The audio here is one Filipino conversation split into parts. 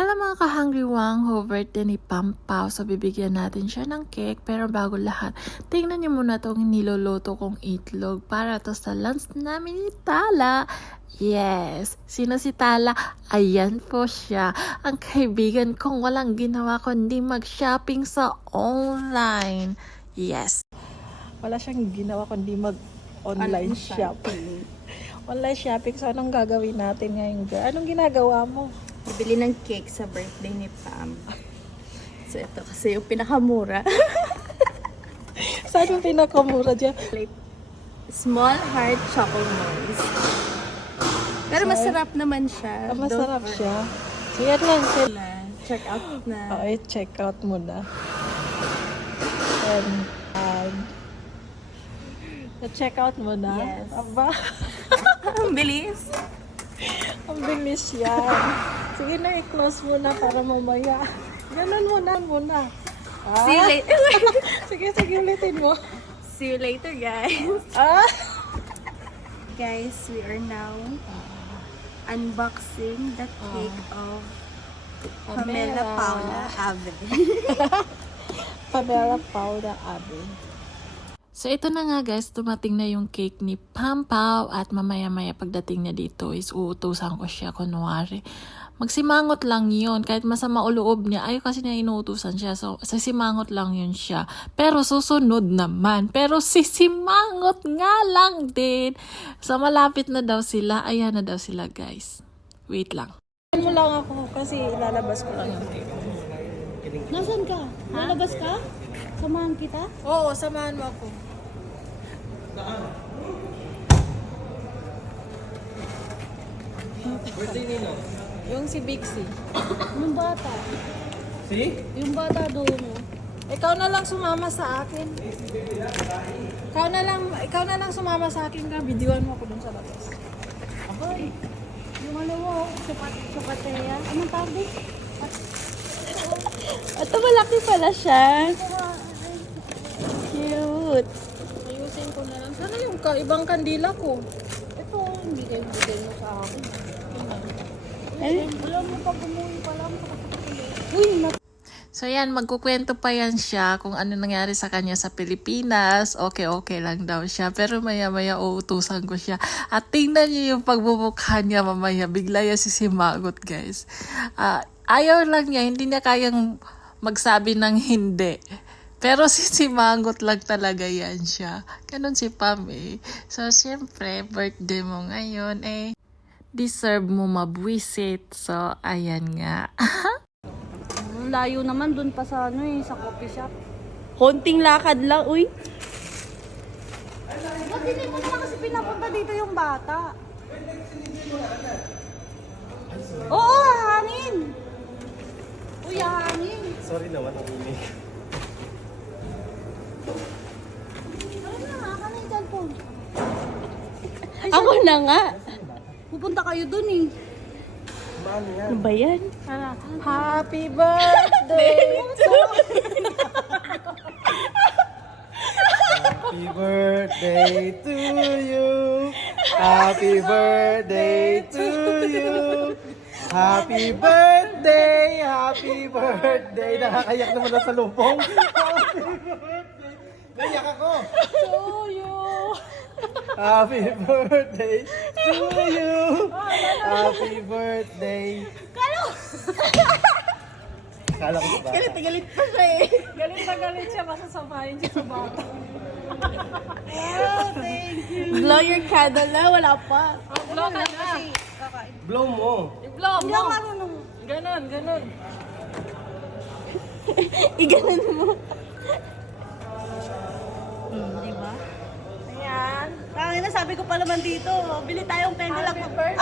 Hello mga ka-hungry wang, birthday ni Pampaw. So bibigyan natin siya ng cake. Pero bago lahat, tingnan niyo muna tong niloloto kong itlog para to sa lunch namin ni Tala. Yes, sino si Tala? Ayan po siya, ang kaibigan kong walang ginawa kundi mag-shopping sa online. Yes, wala siyang ginawa kundi mag-online shopping. Online shopping. So anong gagawin natin ngayon, girl? Anong ginagawa mo? Bibili ng cake sa birthday ni Pam. So, ito kasi yung pinakamura. Saan yung pinakamura dyan? Small heart chocolate. Pero masarap naman siya. Masarap siya. So, yan lang. Check out na. Okay, check out mo na. Na-check out mo na? Yes. Aba, Ang bilis. ang bilis yan. Sige na, i-close mo na para mamaya. Ganun muna. See you later. Sige, ulitin mo. See you later, guys. Guys, we are now unboxing the cake of Pamela Paula Ave. Pamela Paula Ave. So ito na nga guys, dumating na yung cake ni Pampaw at mamaya-maya pagdating niya dito is uutusan ko siya kunwari. Magsimangot lang yun, kahit masama uloob niya, ayaw kasi niya inuutusan siya, so sisimangot lang yun siya. Pero susunod naman, pero sisimangot nga lang din. So malapit na daw sila, ayan na daw sila guys. Wait lang. Mo lang ako kasi ilalabas ko lang yung cake. Nasaan ka? Lalabas ka? Samahan kita? Oo, samahan mo ako. Birthday nino? Yung si Bixie. Yung bata. Si? Yung bata doon. Ikaw na lang sumama sa akin. Ikaw na lang sumama sa akin ka. Videoan mo ako dun sa labas. Hoy, yung ano mo, supateya. Anong tawag din? Ito malaki pala siya. Cute. Ayusin ko na lang. Sana yung ibang kandila ko. Ito, hindi kayo bigay mo sa akin. Alam mo pag umuwi pa lang. Uy, So yan, magkukwento pa yan siya kung ano nangyari sa kanya sa Pilipinas. Okay lang daw siya. Pero maya-maya uutusan ko siya. At tingnan niyo yung pagbubukha niya mamaya. Bigla yan sisimagot guys. Ayaw lang niya, hindi niya kayang magsabi ng hindi. Pero sisimangot lang talaga yan siya. Ganon si Pam eh. So syempre, birthday mo ngayon eh. Deserve mo mabwisit. So ayan nga. layo naman dun pa sa sa coffee shop. Konting lakad lang, uy. Ba't hindi mo naman kasi pinapunta dito yung bata? Oo, hangin. Uy, hangin. Sorry naman, ang ingay. Ano na, akan na yung cellphone. Ako na nga. Pupunta kayo dun eh. Paano yan? Ano ba yan? Happy birthday to Happy birthday to you. Happy birthday to you. Happy birthday, happy birthday. Nakakayak naman na sa lubong. Naiyak ako. to you. Happy birthday to you. Happy birthday. Kala ko ba? Galit pa siya eh. Galit na galit siya, masasamahin siya sa bata. Thank you. Blow your candle na, wala pa. Blow ka na. Blow mo. I-blow Hindi mo. ako marunong. Ganon. Iganon mo. Diba? Ayan. Tangin na, sabi ko pa naman dito, bili tayong penguin lang. Happy birthday.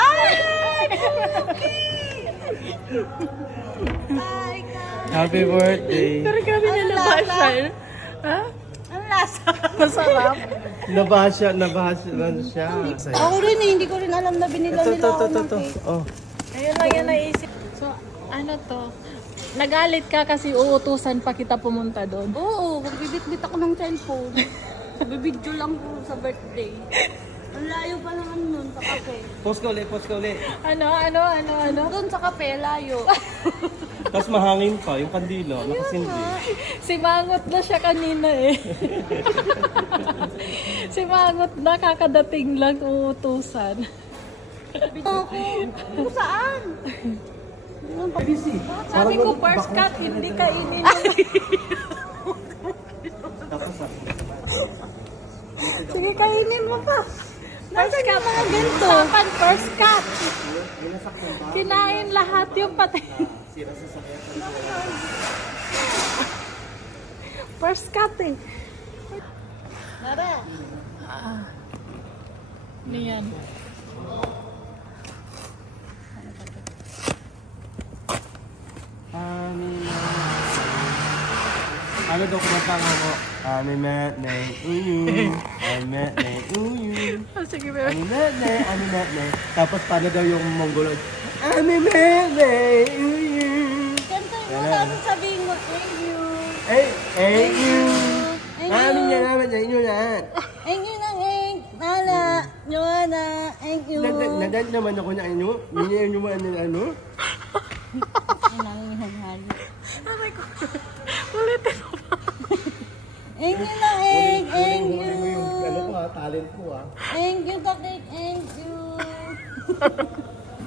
Ay, Happy birthday. Pero kami Ano nalabasan. Ha? ang lasa. Masarap. Nabasya lang siya. Ako rin eh, hindi ko rin alam na binila nila ako ng cake. Oh. Ayun lang yan naisip. So, ano to? Nagalit ka kasi uutusan pa kita pumunta doon. Oo, magbibit-bit ako ng cellphone. Bibidyo lang ko sa birthday. Ang layo pa naman nun sa kape. Post ka uli. Ano? Doon sa kape, layo. Tapos mahangin pa, yung kandila, nakasindi. Si Mangot na siya kanina eh. Si Mangot na kakadating lang uutusan. Kung saan? Sabi ko first cut, hindi kainin. Sige, kainin mo pa. First cut, mga ganito. First cut. Kinain lahat yung pati. First cut eh. Nara. Ano yan? Ano daw kumanta mo? Aminatne, uyu. Sige, pero. Aminatne. Tapos paano daw yung Mongolod? Aminatne, uyu. Kanta mo, tapos sabihin mo, thank you. You. Thank Amin you. yan naman sa inyo lahat. Thank you ng ink. Nala. Joanna. Thank you. Nadan naman ako na ano. Minyan nyo man ng ano. Ay, nangihanghali. Aray ko. Ulitin mo pa. Thank you ng ink. Thank Huli mo you. yung ano ko talent ko Thank you, Takik. Thank you.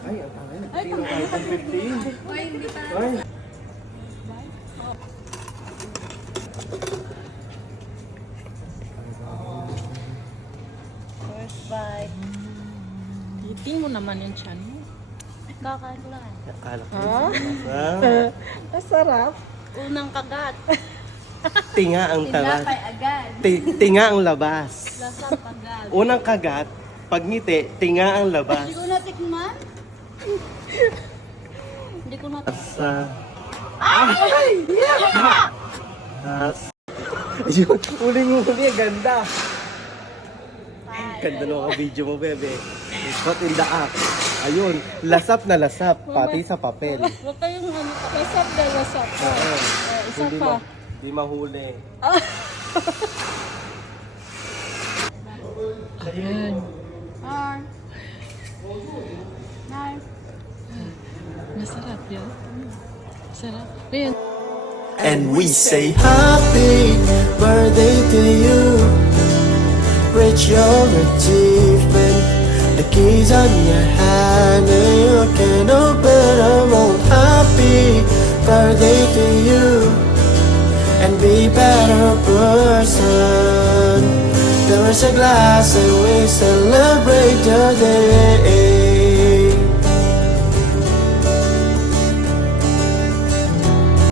Ay, ang talent. Sino kahit ang 15? Ay. First bite. Eating mo naman yung chan mo. Kakain ko lang. Akala ko. Masarap. Unang kagat. Tinga ang tarat. Tinapay agad. Tinga ang labas. Lasang agad. Unang kagat, pag ngiti, tinga ang labas. Hindi ko natikman. Hindi ko natikman. Sa... Yun, huli, ganda. Ganda ng mga video mo, bebe. Hot in the act. Ayun, lasap na lasap, pati sa papel. Huwag kayong ano. Lasap na lasap. Oo. Isa Hindi pa. Hindi mahuli. Ayan. Knife. Masarap yun. Masarap. Ayan. And we say happy birthday to you. Reach your achievement. The keys on your hand and you can open a road. Happy birthday to you. And be better person. There is a glass and we celebrate the day.